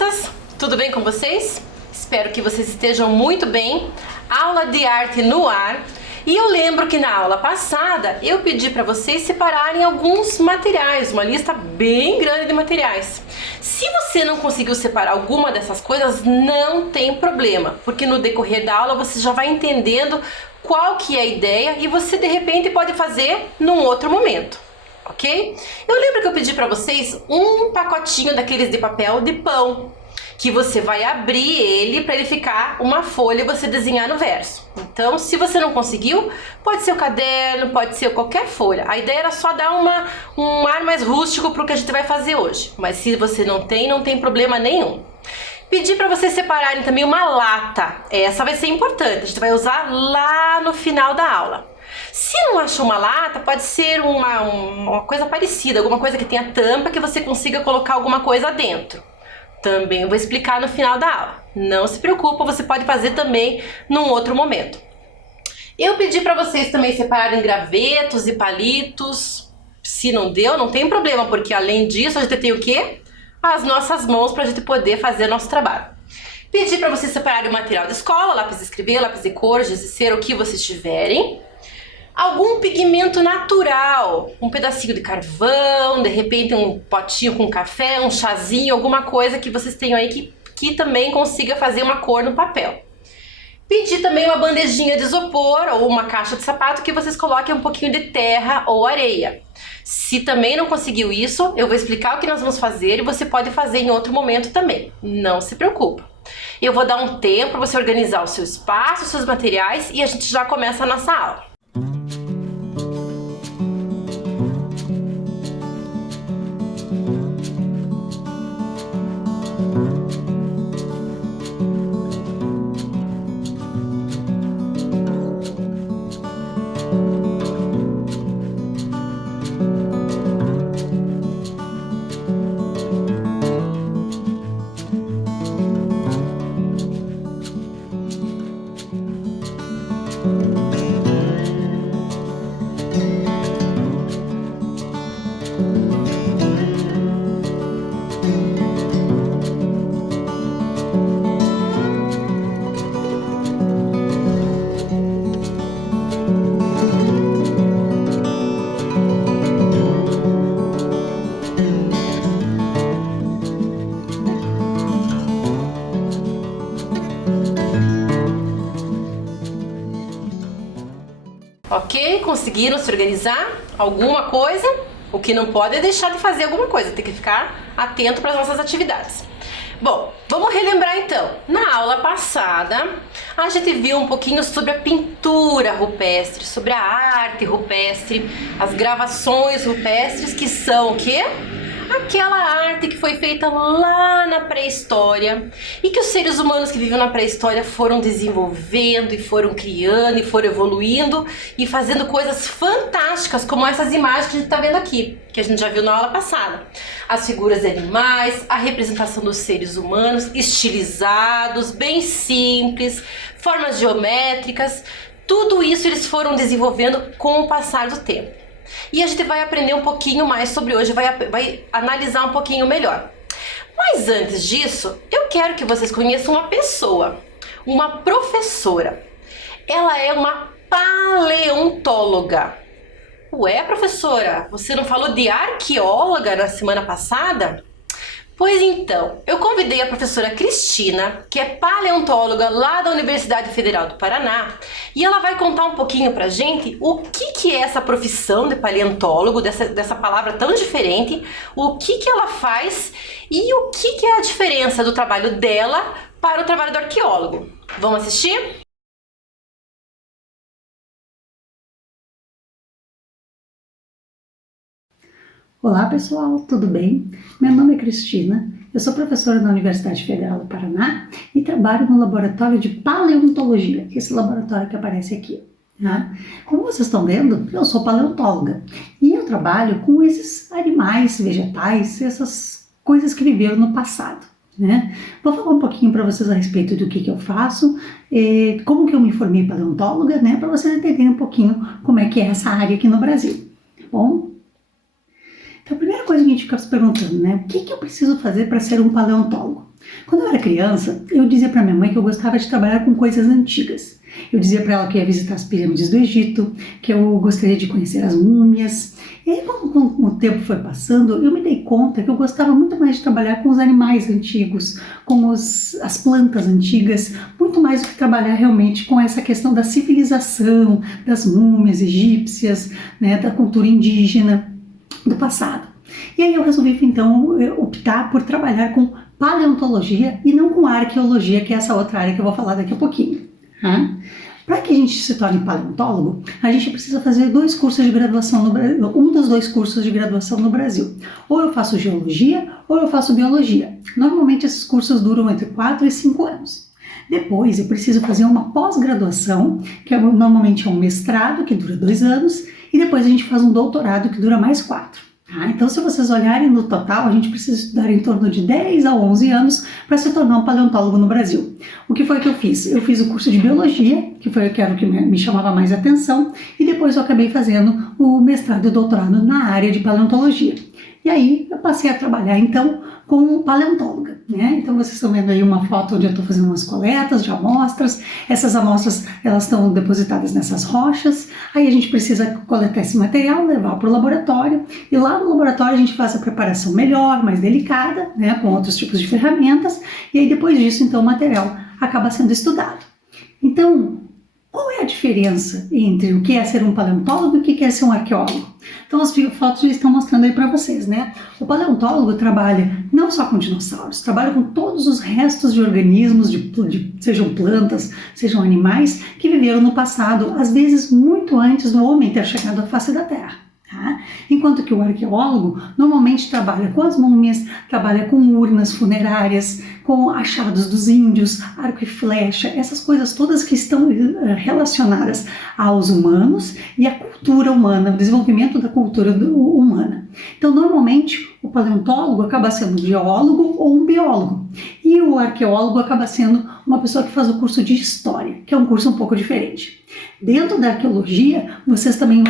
crianças, tudo bem com vocês? Espero que vocês estejam muito bem. Aula de arte no ar. E eu lembro que na aula passada eu pedi para vocês separarem alguns materiais, uma lista bem grande de materiais. Se você não conseguiu separar alguma dessas coisas, não tem problema, porque no decorrer da aula você já vai entendendo qual que é a ideia e você de repente pode fazer num outro momento, ok? Eu lembro que eu pedi para vocês um pacotinho daqueles de papel de pão, que você vai abrir ele para ele ficar uma folha e você desenhar no verso. Então, se você não conseguiu, pode ser o caderno, pode ser qualquer folha. A ideia era só dar um ar mais rústico para o que a gente vai fazer hoje. Mas se você não tem problema nenhum. Pedi para vocês separarem também uma lata. Essa vai ser importante, a gente vai usar lá no final da aula. Se não achou uma lata, pode ser uma coisa parecida, alguma coisa que tenha tampa que você consiga colocar alguma coisa dentro. Também eu vou explicar no final da aula. Não se preocupa, você pode fazer também num outro momento. Eu pedi para vocês também separarem gravetos e palitos. Se não deu, não tem problema, porque além disso a gente tem o quê? As nossas mãos para a gente poder fazer nosso trabalho. Pedi para vocês separarem o material de escola, lápis de escrever, lápis de cor, giz de cera, o que vocês tiverem. Algum pigmento natural, um pedacinho de carvão, de repente um potinho com café, um chazinho, alguma coisa que vocês tenham aí que também consiga fazer uma cor no papel. Pedi também uma bandejinha de isopor ou uma caixa de sapato que vocês coloquem um pouquinho de terra ou areia. Se também não conseguiu isso, eu vou explicar o que nós vamos fazer e você pode fazer em outro momento também. Não se preocupa. Eu vou dar um tempo para você organizar o seu espaço, os seus materiais e a gente já começa a nossa aula. Ok? Conseguiram se organizar? Alguma coisa? O que não pode é deixar de fazer alguma coisa, tem que ficar atento para as nossas atividades. Bom, vamos relembrar então. Na aula passada, a gente viu um pouquinho sobre a pintura rupestre, sobre a arte rupestre, as gravações rupestres, que são o quê? Aquela arte que foi feita lá na pré-história e que os seres humanos que vivem na pré-história foram desenvolvendo e foram criando e foram evoluindo e fazendo coisas fantásticas, como essas imagens que a gente está vendo aqui, que a gente já viu na aula passada. As figuras de animais, a representação dos seres humanos, estilizados, bem simples, formas geométricas, tudo isso eles foram desenvolvendo com o passar do tempo. E a gente vai aprender um pouquinho mais sobre hoje, vai analisar um pouquinho melhor. Mas antes disso, eu quero que vocês conheçam uma pessoa, uma professora. Ela é uma paleontóloga. Ué, professora, você não falou de arqueóloga na semana passada? Pois então, eu convidei a professora Cristina, que é paleontóloga lá da Universidade Federal do Paraná, e ela vai contar um pouquinho pra gente o que é essa profissão de paleontólogo, dessa palavra tão diferente, o que ela faz e o que é a diferença do trabalho dela para o trabalho do arqueólogo. Vamos assistir? Olá pessoal, tudo bem? Meu nome é Cristina, eu sou professora da Universidade Federal do Paraná e trabalho no laboratório de paleontologia, esse laboratório que aparece aqui. Tá? Como vocês estão vendo, eu sou paleontóloga e eu trabalho com esses animais, vegetais, essas coisas que viveram no passado. Né? Vou falar um pouquinho para vocês a respeito do que eu faço, como que eu me formei paleontóloga, né? Para vocês entenderem um pouquinho como é que é essa área aqui no Brasil. Tá bom? Então, a primeira coisa que a gente fica se perguntando, né? O que eu preciso fazer para ser um paleontólogo? Quando eu era criança, eu dizia para minha mãe que eu gostava de trabalhar com coisas antigas. Eu dizia para ela que ia visitar as pirâmides do Egito, que eu gostaria de conhecer as múmias. E aí, como o tempo foi passando, eu me dei conta que eu gostava muito mais de trabalhar com os animais antigos, com as plantas antigas, muito mais do que trabalhar realmente com essa questão da civilização, das múmias egípcias, né, da cultura indígena do passado. E aí eu resolvi, então, optar por trabalhar com paleontologia e não com arqueologia, que é essa outra área que eu vou falar daqui a pouquinho. Para que a gente se torne paleontólogo, a gente precisa fazer dois cursos de graduação no Brasil, um dos dois cursos de graduação no Brasil. Ou eu faço geologia, ou eu faço biologia. Normalmente esses cursos duram entre 4 e 5 anos. Depois eu preciso fazer uma pós-graduação, que normalmente é um mestrado, que dura 2 anos, e depois a gente faz um doutorado, que dura mais 4. Então, se vocês olharem no total, a gente precisa estudar em torno de 10 a 11 anos para se tornar um paleontólogo no Brasil. O que foi que eu fiz? Eu fiz o curso de biologia, que era o que me chamava mais atenção, e depois eu acabei fazendo o mestrado e doutorado na área de paleontologia. E aí eu passei a trabalhar então como paleontóloga, né? Então vocês estão vendo aí uma foto onde eu estou fazendo umas coletas de amostras. Essas amostras, elas estão depositadas nessas rochas. Aí a gente precisa coletar esse material, levar para o laboratório, e lá no laboratório a gente faz a preparação melhor, mais delicada, né, com outros tipos de ferramentas, e aí depois disso então o material acaba sendo estudado. Então, qual é a diferença entre o que é ser um paleontólogo e o que é ser um arqueólogo? Então as fotos já estão mostrando aí para vocês, né? O paleontólogo trabalha não só com dinossauros, trabalha com todos os restos de organismos, sejam plantas, sejam animais, que viveram no passado, às vezes muito antes do homem ter chegado à face da Terra. Enquanto que o arqueólogo normalmente trabalha com as múmias, trabalha com urnas funerárias, com achados dos índios, arco e flecha, essas coisas todas que estão relacionadas aos humanos e à cultura humana, o desenvolvimento da cultura humana. Então, normalmente, o paleontólogo acaba sendo um geólogo ou um biólogo, e o arqueólogo acaba sendo uma pessoa que faz o curso de história, que é um curso um pouco diferente. Dentro da arqueologia, vocês também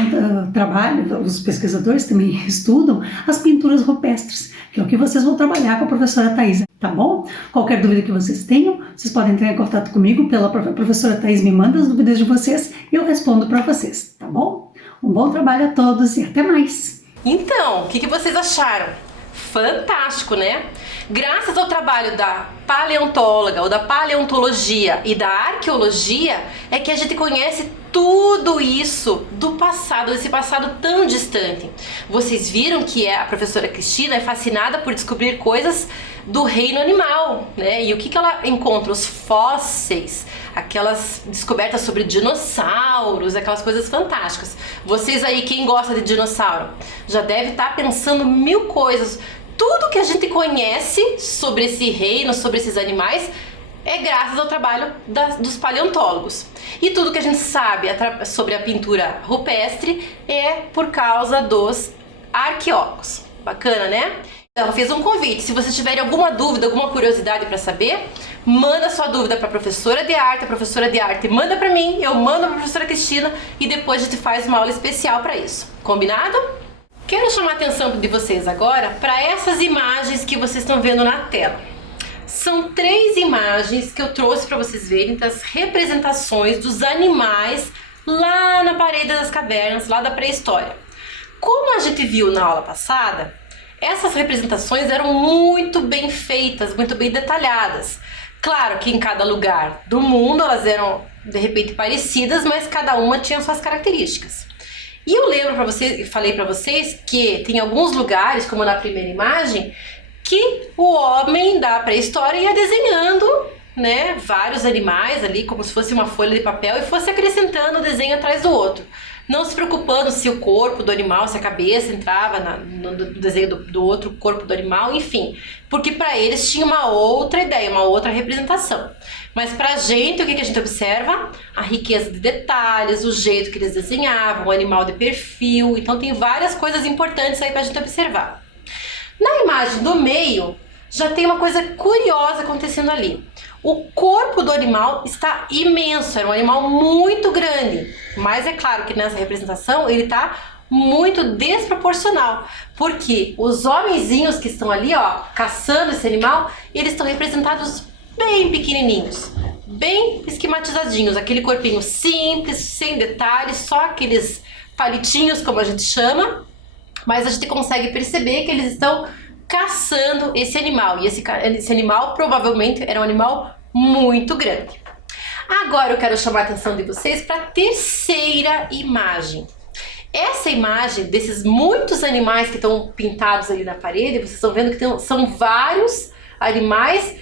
trabalham, os pesquisadores também estudam as pinturas rupestres, que é o que vocês vão trabalhar com a professora Thaís, tá bom? Qualquer dúvida que vocês tenham, vocês podem entrar em contato comigo, pela professora Thaís me manda as dúvidas de vocês e eu respondo para vocês, tá bom? Um bom trabalho a todos e até mais! Então, o que vocês acharam? Fantástico, né? Graças ao trabalho da paleontóloga ou da paleontologia e da arqueologia é que a gente conhece tudo isso do passado, desse passado tão distante. Vocês viram que a professora Cristina é fascinada por descobrir coisas do reino animal, né? E o que ela encontra? Os fósseis, aquelas descobertas sobre dinossauros, aquelas coisas fantásticas. Vocês aí, quem gosta de dinossauro, já deve estar pensando 1000 coisas. Tudo que a gente conhece sobre esse reino, sobre esses animais, é graças ao trabalho dos paleontólogos. E tudo que a gente sabe sobre a pintura rupestre é por causa dos arqueólogos. Bacana, né? Ela fez um convite. Se vocês tiverem alguma dúvida, alguma curiosidade para saber, manda sua dúvida para a professora de arte manda para mim, eu mando para a professora Cristina e depois a gente faz uma aula especial para isso. Combinado? Quero chamar a atenção de vocês agora para essas imagens que vocês estão vendo na tela. São 3 imagens que eu trouxe para vocês verem das representações dos animais lá na parede das cavernas, lá da pré-história. Como a gente viu na aula passada, essas representações eram muito bem feitas, muito bem detalhadas. Claro que em cada lugar do mundo elas eram de repente parecidas, mas cada uma tinha suas características. E eu lembro para vocês, falei para vocês que tem alguns lugares, como na primeira imagem, que o homem da pré-história ia desenhando, né, vários animais ali, como se fosse uma folha de papel, e fosse acrescentando um desenho atrás do outro. Não se preocupando se o corpo do animal, se a cabeça entrava no desenho do outro corpo do animal, enfim. Porque para eles tinha uma outra ideia, uma outra representação. Mas pra gente, o que a gente observa? A riqueza de detalhes, o jeito que eles desenhavam, o animal de perfil. Então tem várias coisas importantes aí pra gente observar. Na imagem do meio, já tem uma coisa curiosa acontecendo ali. O corpo do animal está imenso, era um animal muito grande. Mas é claro que nessa representação ele está muito desproporcional, porque os homenzinhos que estão ali, ó, caçando esse animal, eles estão representados bem pequenininhos, bem esquematizadinhos, aquele corpinho simples, sem detalhes, só aqueles palitinhos, como a gente chama, mas a gente consegue perceber que eles estão caçando esse animal, e esse animal provavelmente era um animal muito grande. Agora eu quero chamar a atenção de vocês para a terceira imagem. Essa imagem desses muitos animais que estão pintados ali na parede, vocês estão vendo que são vários animais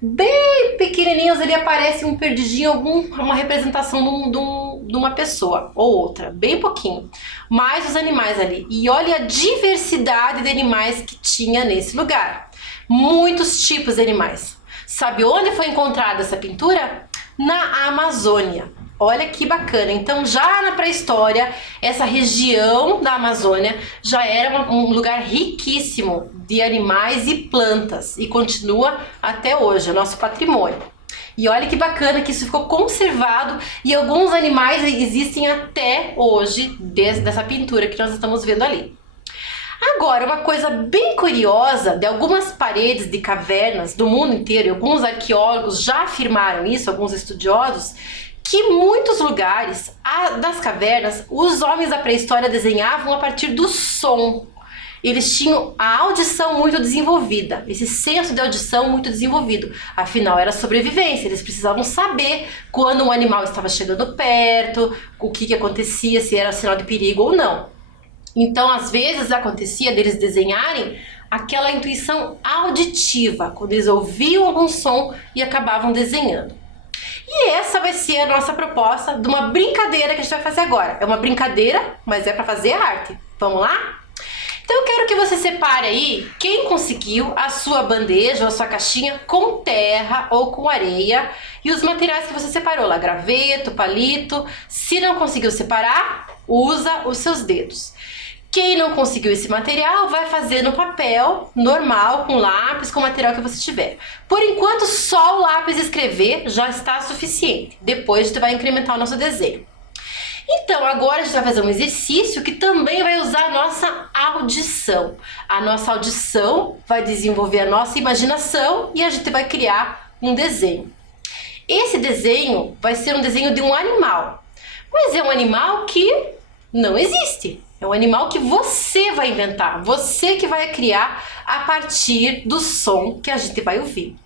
bem pequenininhos, ali aparece um perdidinho, uma representação de uma pessoa ou outra, bem pouquinho. Mas os animais ali, e olha a diversidade de animais que tinha nesse lugar. Muitos tipos de animais. Sabe onde foi encontrada essa pintura? Na Amazônia. Olha que bacana. Então, já na pré-história, essa região da Amazônia já era um lugar riquíssimo de animais e plantas e continua até hoje, é nosso patrimônio. E olha que bacana que isso ficou conservado e alguns animais existem até hoje dessa pintura que nós estamos vendo ali. Agora, uma coisa bem curiosa de algumas paredes de cavernas do mundo inteiro, e alguns arqueólogos já afirmaram isso, alguns estudiosos, que em muitos lugares das cavernas, os homens da pré-história desenhavam a partir do som. Eles tinham a audição muito desenvolvida, esse senso de audição muito desenvolvido. Afinal, era sobrevivência, eles precisavam saber quando um animal estava chegando perto, o que acontecia, se era sinal de perigo ou não. Então, às vezes, acontecia deles desenharem aquela intuição auditiva, quando eles ouviam algum som e acabavam desenhando. E essa vai ser a nossa proposta de uma brincadeira que a gente vai fazer agora. É uma brincadeira, mas é para fazer arte. Vamos lá? Então eu quero que você separe aí, quem conseguiu, a sua bandeja ou a sua caixinha com terra ou com areia e os materiais que você separou lá, graveto, palito. Se não conseguiu separar, usa os seus dedos. Quem não conseguiu esse material vai fazer no papel normal, com lápis, com o material que você tiver. Por enquanto, só o lápis escrever já está suficiente. Depois a gente vai incrementar o nosso desenho. Então, agora a gente vai fazer um exercício que também vai usar a nossa audição. A nossa audição vai desenvolver a nossa imaginação e a gente vai criar um desenho. Esse desenho vai ser um desenho de um animal, mas é um animal que não existe. É um animal que você vai inventar, você que vai criar a partir do som que a gente vai ouvir.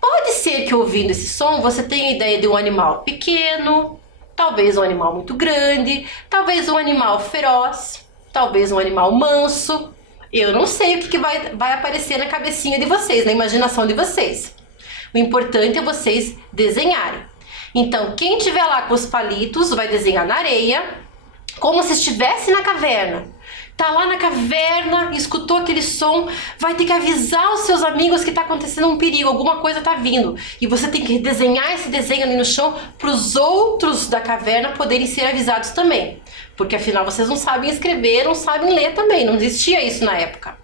Pode ser que ouvindo esse som você tenha ideia de um animal pequeno, talvez um animal muito grande, talvez um animal feroz, talvez um animal manso. Eu não sei o que vai aparecer na cabecinha de vocês, na imaginação de vocês. O importante é vocês desenharem. Então, quem tiver lá com os palitos vai desenhar na areia, como se estivesse na caverna. Tá lá na caverna, escutou aquele som, vai ter que avisar os seus amigos que está acontecendo um perigo, alguma coisa tá vindo. E você tem que desenhar esse desenho ali no chão para os outros da caverna poderem ser avisados também. Porque afinal vocês não sabem escrever, não sabem ler também, não existia isso na época.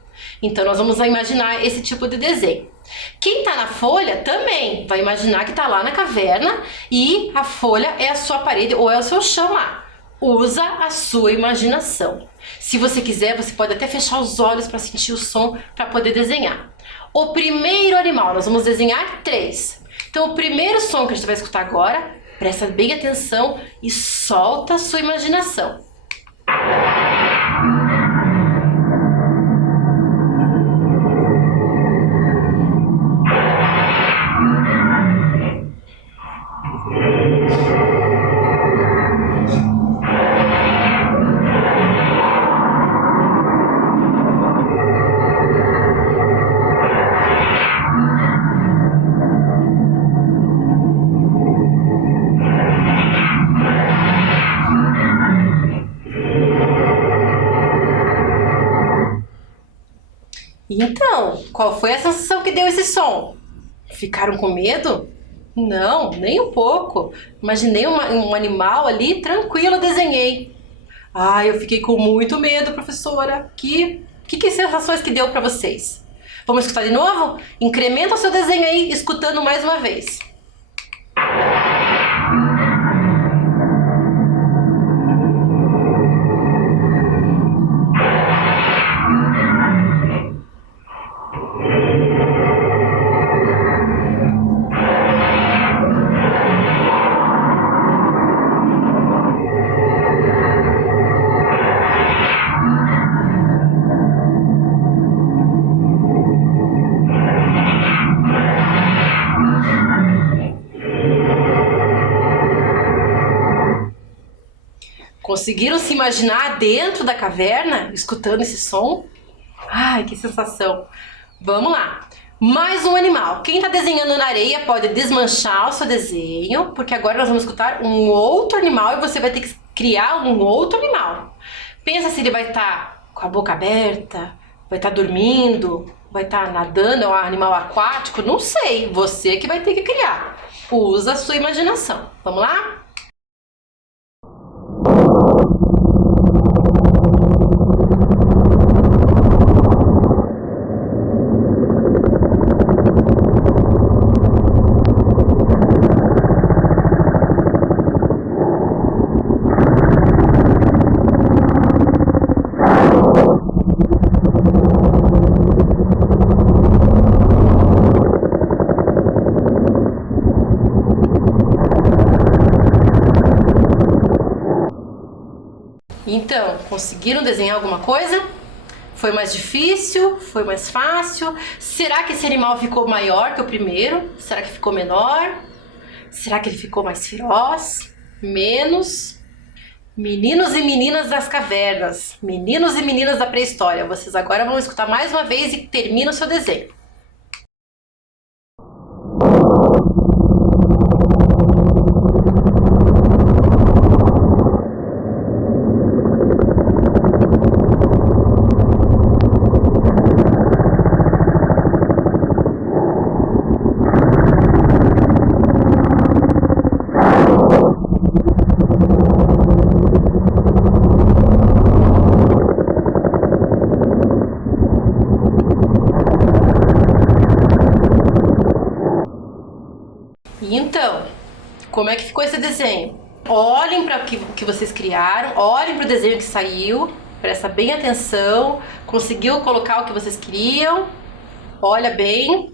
Então nós vamos imaginar esse tipo de desenho. Quem tá na folha também vai imaginar que tá lá na caverna e a folha é a sua parede ou é o seu chão lá. Usa a sua imaginação. Se você quiser, você pode até fechar os olhos para sentir o som, para poder desenhar. O primeiro animal, nós vamos desenhar 3. Então, o primeiro som que a gente vai escutar agora, presta bem atenção e solta a sua imaginação. Então, qual foi a sensação que deu esse som? Ficaram com medo? Não, nem um pouco. Imaginei um animal ali, tranquilo, desenhei. Eu fiquei com muito medo, professora. Que sensações que deu para vocês? Vamos escutar de novo? Incrementa o seu desenho aí, escutando mais uma vez. Conseguiram se imaginar dentro da caverna, escutando esse som? Ai, que sensação! Vamos lá! Mais um animal. Quem está desenhando na areia pode desmanchar o seu desenho, porque agora nós vamos escutar um outro animal e você vai ter que criar um outro animal. Pensa se ele vai estar com a boca aberta, vai estar dormindo, vai estar nadando, é um animal aquático, não sei. Você que vai ter que criar. Usa a sua imaginação. Vamos lá? Então, conseguiram desenhar alguma coisa? Foi mais difícil? Foi mais fácil? Será que esse animal ficou maior que o primeiro? Será que ficou menor? Será que ele ficou mais feroz? Menos? Meninos e meninas das cavernas, meninos e meninas da pré-história, vocês agora vão escutar mais uma vez e termina o seu desenho. Então, como é que ficou esse desenho? Olhem para o que vocês criaram, olhem para o desenho que saiu, presta bem atenção, conseguiu colocar o que vocês queriam? Olha bem.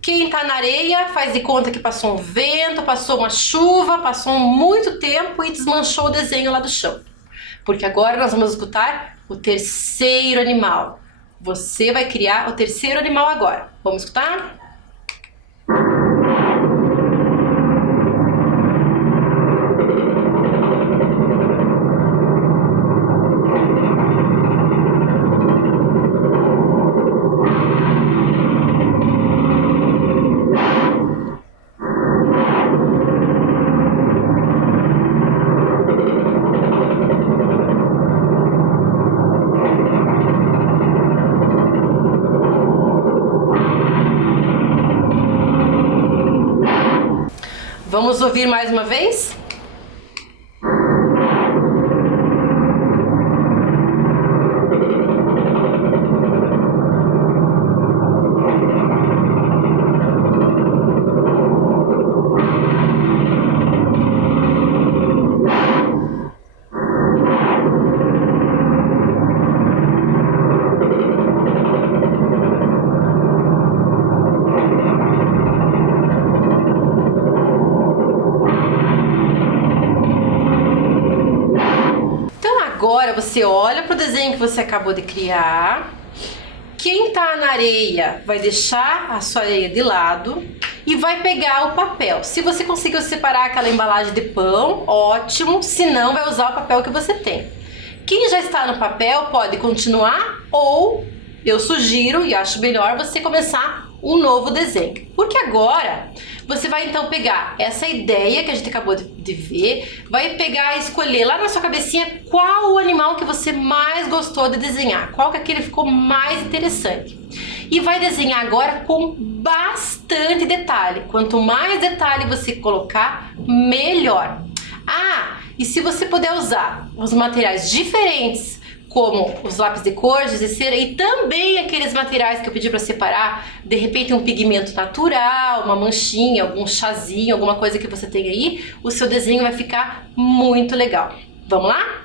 Quem está na areia faz de conta que passou um vento, passou uma chuva, passou muito tempo e desmanchou o desenho lá do chão. Porque agora nós vamos escutar o terceiro animal. Você vai criar o terceiro animal agora. Vamos escutar? Vamos ouvir mais uma vez? Agora você olha para o desenho que você acabou de criar. Quem está na areia vai deixar a sua areia de lado e vai pegar o papel. Se você conseguiu separar aquela embalagem de pão, ótimo. Se não, vai usar o papel que você tem. Quem já está no papel pode continuar ou eu sugiro e acho melhor você começar um novo desenho. Porque agora você vai então pegar essa ideia que a gente acabou de ver, vai pegar e escolher lá na sua cabecinha qual o animal que você mais gostou de desenhar, qual que aquele ficou mais interessante. E vai desenhar agora com bastante detalhe. Quanto mais detalhe você colocar, melhor. Ah, e se você puder usar os materiais diferentes, como os lápis de cor, giz de cera e também aqueles materiais que eu pedi para separar, de repente um pigmento natural, uma manchinha, algum chazinho, alguma coisa que você tem aí, o seu desenho vai ficar muito legal. Vamos lá?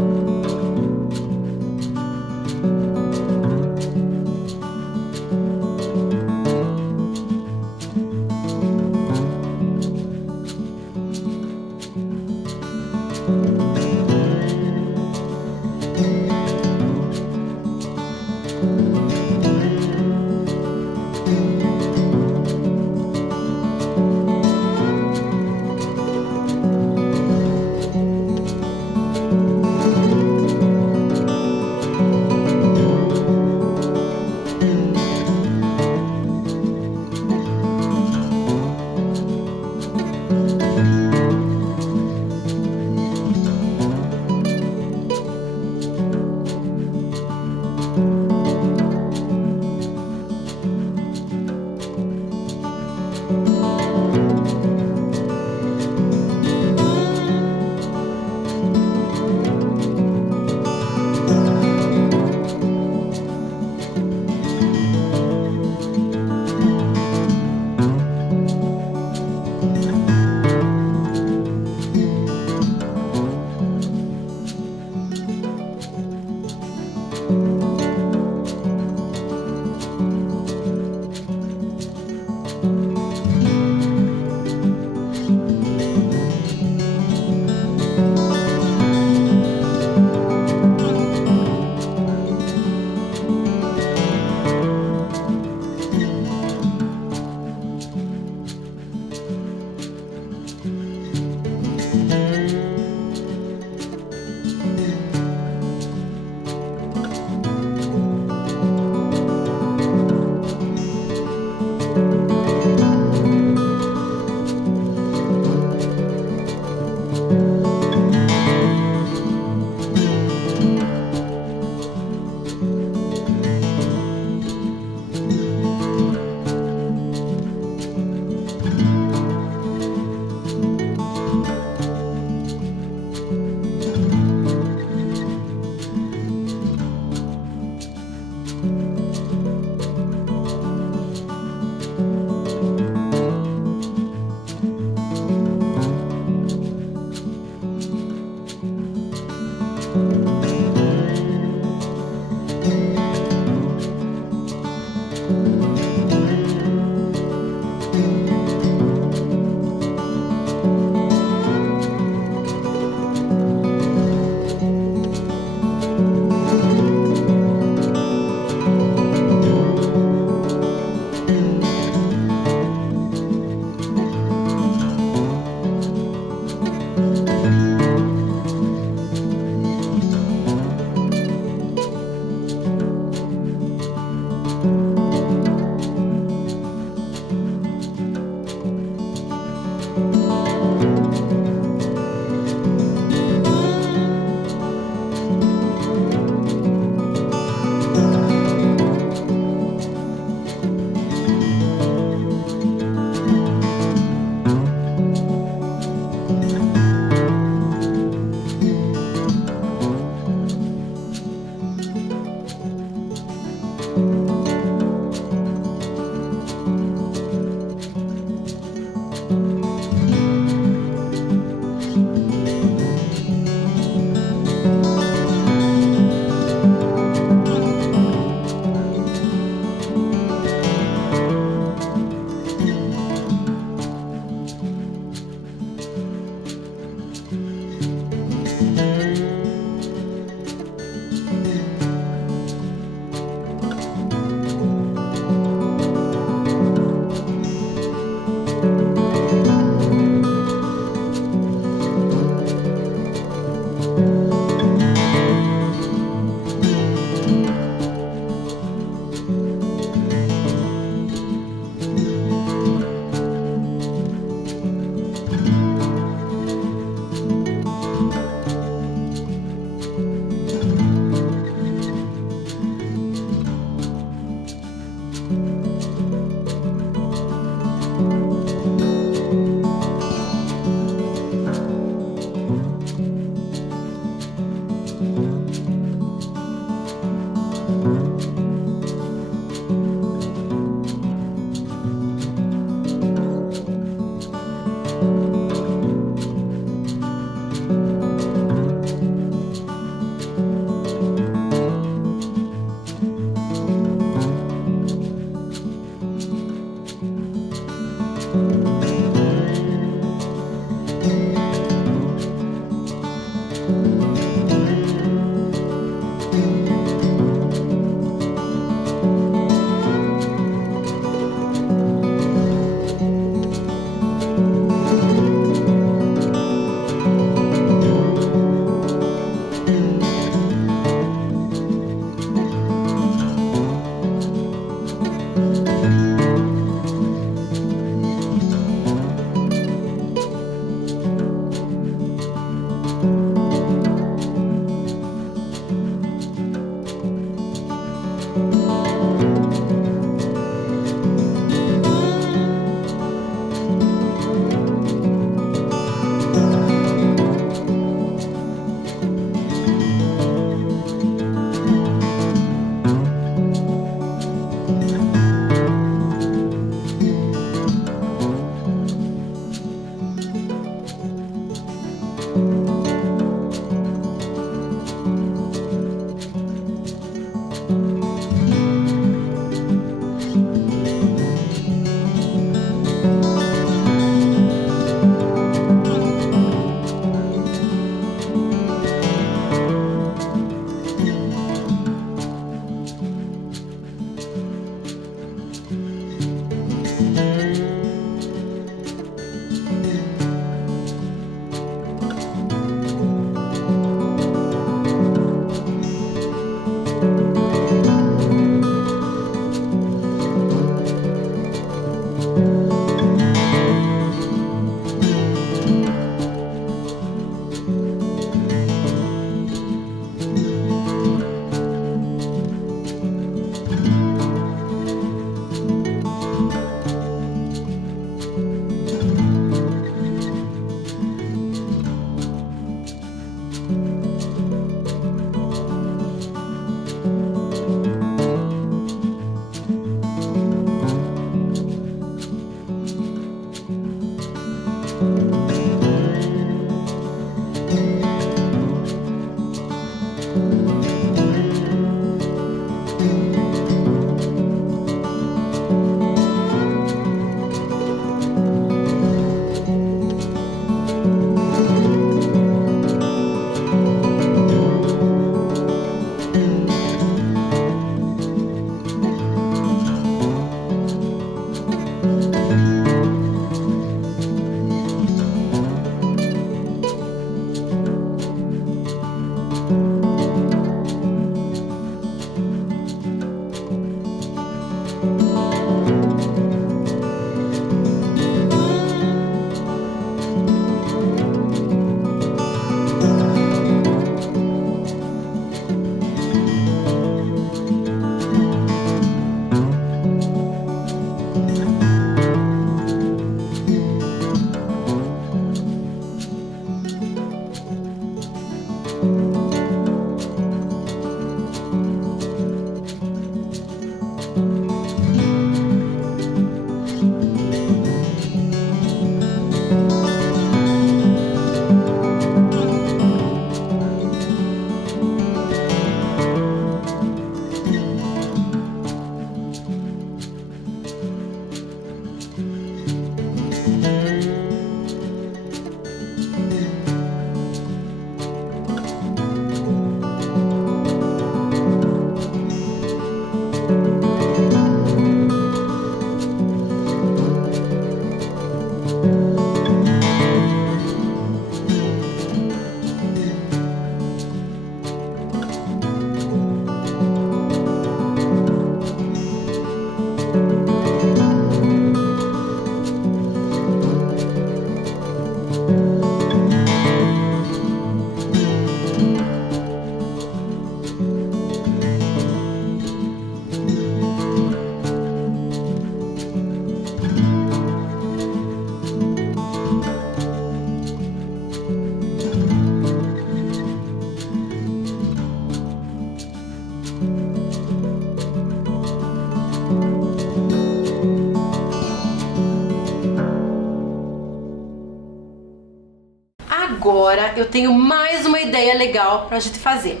eu tenho mais uma ideia legal pra gente fazer.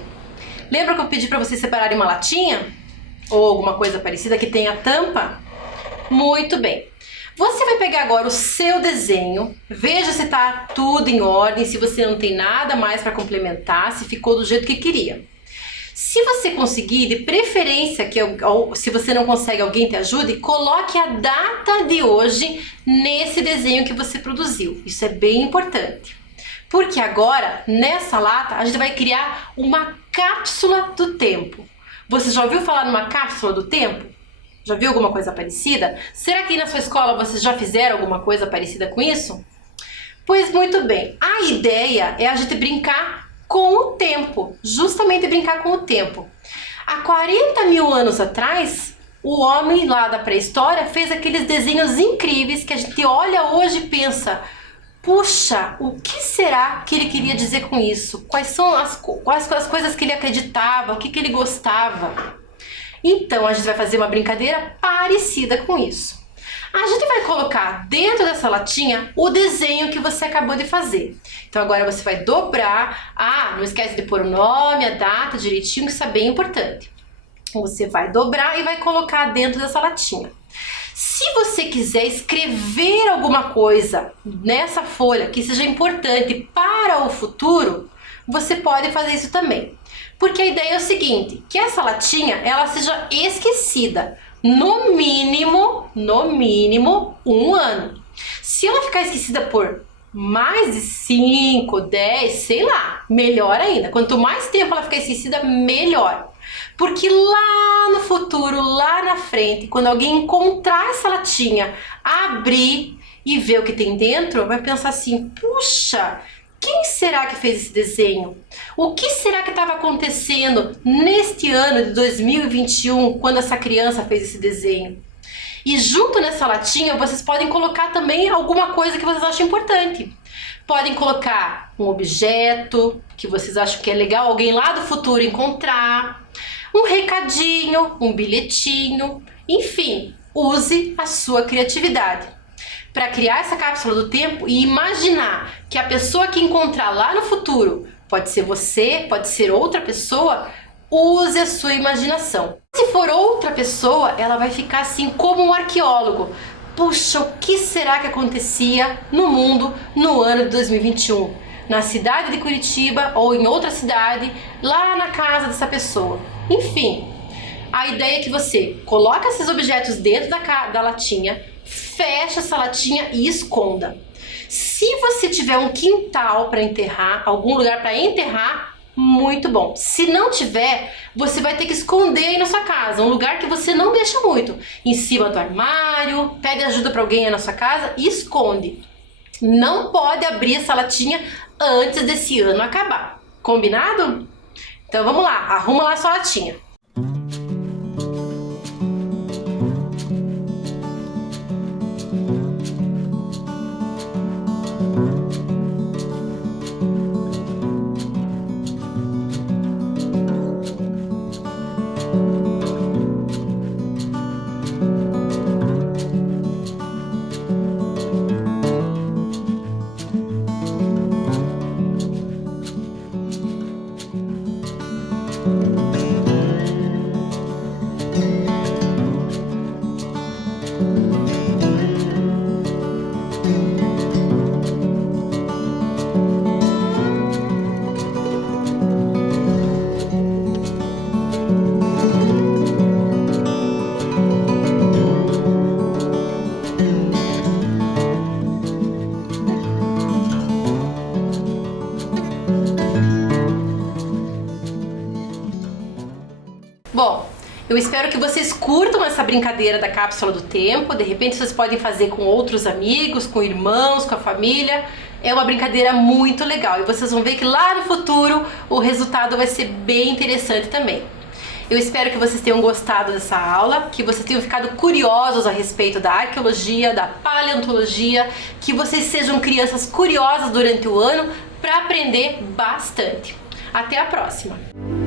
Lembra que eu pedi pra vocês separarem uma latinha? Ou alguma coisa parecida que tenha tampa? Muito bem. Você vai pegar agora o seu desenho, veja se tá tudo em ordem, se você não tem nada mais para complementar, se ficou do jeito que queria. Se você conseguir, de preferência, ou se você não consegue, alguém te ajude, coloque a data de hoje nesse desenho que você produziu. Isso é bem importante. Porque agora, nessa lata, a gente vai criar uma cápsula do tempo. Você já ouviu falar numa cápsula do tempo? Já viu alguma coisa parecida? Será que na sua escola vocês já fizeram alguma coisa parecida com isso? Pois muito bem, a ideia é a gente brincar com o tempo, justamente brincar com o tempo. Há 40 mil anos atrás, o homem lá da pré-história fez aqueles desenhos incríveis que a gente olha hoje e pensa: puxa, o que será que ele queria dizer com isso? Quais são as coisas que ele acreditava, o que ele gostava? Então a gente vai fazer uma brincadeira parecida com isso. A gente vai colocar dentro dessa latinha o desenho que você acabou de fazer. Então agora você vai dobrar. Não esquece de pôr o nome, a data direitinho, que isso é bem importante. Você vai dobrar e vai colocar dentro dessa latinha. Se você quiser escrever alguma coisa nessa folha que seja importante para o futuro, você pode fazer isso também. Porque a ideia é o seguinte, que essa latinha ela seja esquecida no mínimo 1 ano. Se ela ficar esquecida por mais de 5, 10, sei lá, melhor ainda. Quanto mais tempo ela ficar esquecida, melhor. Porque lá no futuro, lá na frente, quando alguém encontrar essa latinha, abrir e ver o que tem dentro, vai pensar assim: puxa, quem será que fez esse desenho? O que será que estava acontecendo neste ano de 2021, quando essa criança fez esse desenho? E junto nessa latinha, vocês podem colocar também alguma coisa que vocês acham importante. Podem colocar um objeto que vocês acham que é legal alguém lá do futuro encontrar, um recadinho, um bilhetinho, enfim, use a sua criatividade para criar essa cápsula do tempo e imaginar que a pessoa que encontrar lá no futuro, pode ser você, pode ser outra pessoa, use a sua imaginação. Se for outra pessoa, ela vai ficar assim como um arqueólogo. Puxa, o que será que acontecia no mundo no ano de 2021? Na cidade de Curitiba ou em outra cidade, lá na casa dessa pessoa. Enfim, a ideia é que você coloque esses objetos dentro da latinha, fecha essa latinha e esconda. Se você tiver um quintal para enterrar, algum lugar para enterrar, muito bom. Se não tiver, você vai ter que esconder aí na sua casa, um lugar que você não deixa muito, em cima do armário, pede ajuda para alguém aí na sua casa e esconde. Não pode abrir essa latinha antes desse ano acabar. Combinado? Então vamos lá, arruma lá a sua latinha. Bom, eu espero que vocês curtam essa brincadeira da cápsula do tempo. De repente vocês podem fazer com outros amigos, com irmãos, com a família. É uma brincadeira muito legal e vocês vão ver que lá no futuro o resultado vai ser bem interessante também. Eu espero que vocês tenham gostado dessa aula, que vocês tenham ficado curiosos a respeito da arqueologia, da paleontologia, que vocês sejam crianças curiosas durante o ano para aprender bastante. Até a próxima!